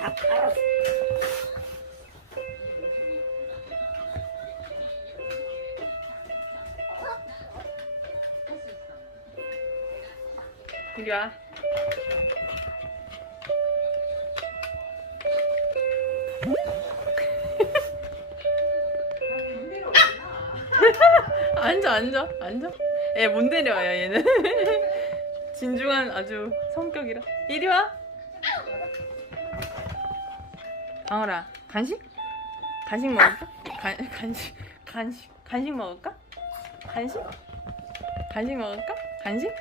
Rapaz. 이리 와. 앉아 앉아 앉아. 얘못 내려와요 얘는. 진중한 아주 성격이라. 이리 와. 방울아 간식? 간식 먹을까? 간 간식 간식 간식 먹을까? 간식? 간식 먹을까? 간식?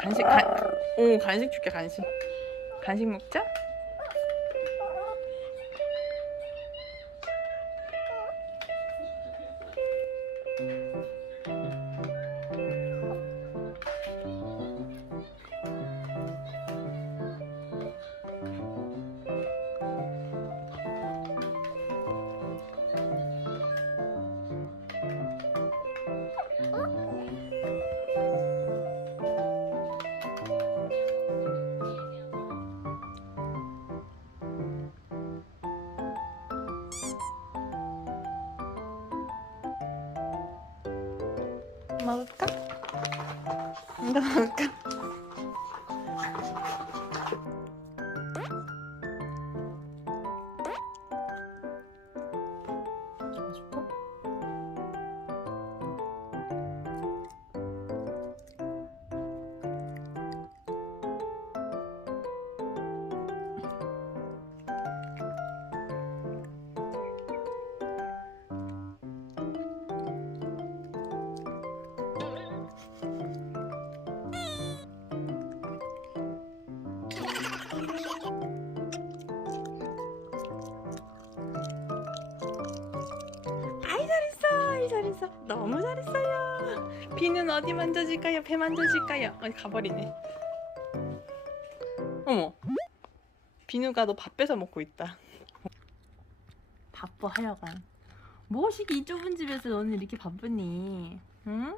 간식 간, 오 간식 줄게 간식. 간식 먹자 먹을까? 이거 먹을까? 비는 어디 만져질까요? 배 만져질까요? 아니 가버리네. 어머. 비누가 너 밥 뺏어 먹고 있다. 바빠 하여간. 무엇이기 이 좁은 집에서 너는 이렇게 바쁘니? 응?